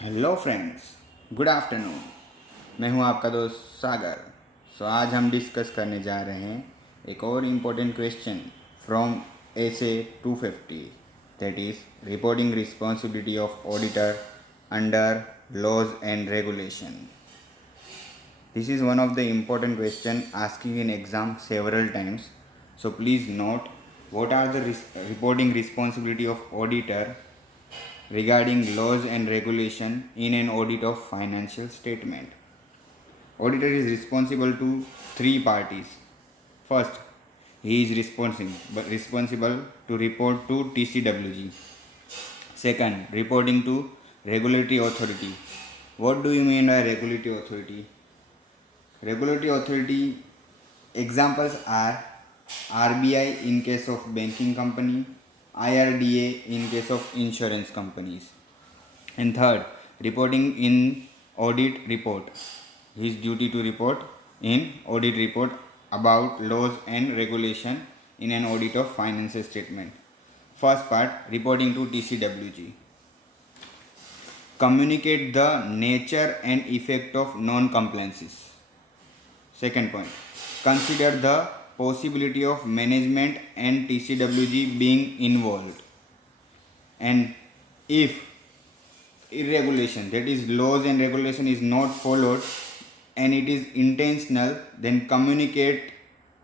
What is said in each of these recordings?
Hello friends, good afternoon. मैं हूं आपका दोस्त सागर। आज हम डिस्कस करने जा रहे हैं एक और important question from essay 250, that is reporting responsibility of auditor under laws and regulation. This is one of the important question asking in exam several times. So please note what are the reporting responsibility of auditor regarding laws and regulation in an audit of financial statement. Auditor is responsible to three parties. First, he is responsible to report to TCWG. Second, reporting to regulatory authority. What do you mean by regulatory authority? Regulatory authority examples are RBI in case of banking company, IRDA in case of insurance companies. And third, reporting in audit report. His duty to report in audit report about laws and regulation in an audit of financial statement. First part, reporting to TCWG. Communicate the nature and effect of non-compliances. Second point, consider the possibility of management and TCWG being involved. And if irregulation, that is laws and regulation, is not followed and it is intentional, then communicate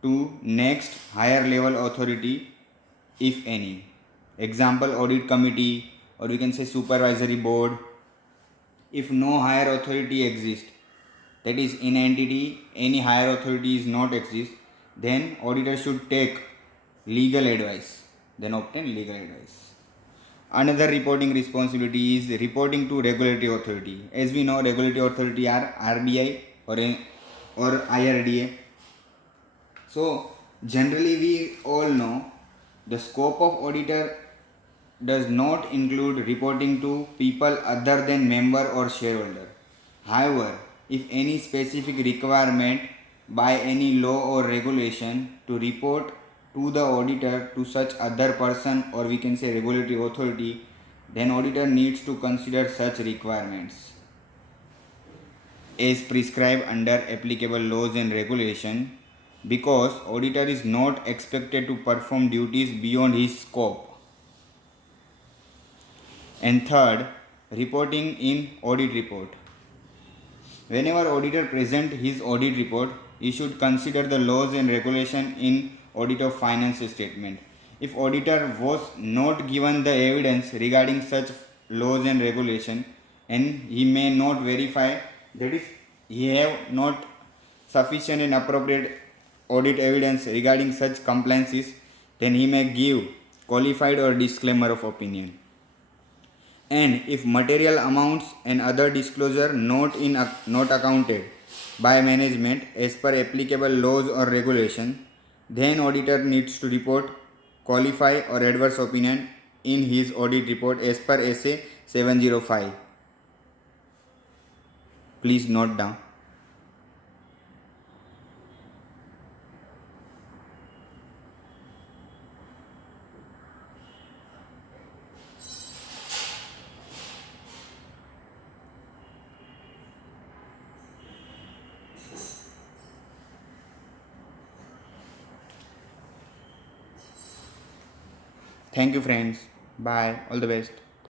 to next higher level authority, if any. Example, audit committee, or we can say supervisory board. If no higher authority exists, that is in entity any higher authority is not exist, then auditor should take legal advice, then obtain legal advice. Another reporting responsibility is reporting to regulatory authority. As we know, regulatory authority are RBI or IRDA. So generally we all know the scope of auditor does not include reporting to people other than member or shareholder. However, if any specific requirement by any law or regulation to report to the auditor to such other person, or we can say regulatory authority, then auditor needs to consider such requirements as prescribed under applicable laws and regulation, because auditor is not expected to perform duties beyond his scope. And third, reporting in audit report. Whenever auditor present his audit report, he should consider the laws and regulation in audit of financial statement. If auditor was not given the evidence regarding such laws and regulation, and he may not verify, that is, he have not sufficient and appropriate audit evidence regarding such compliances, then he may give qualified or disclaimer of opinion. And if material amounts and other disclosure not accounted by management as per applicable laws or regulation, then auditor needs to report qualify or adverse opinion in his audit report as per SA 705. Please note down. Thank you friends. Bye. All the best.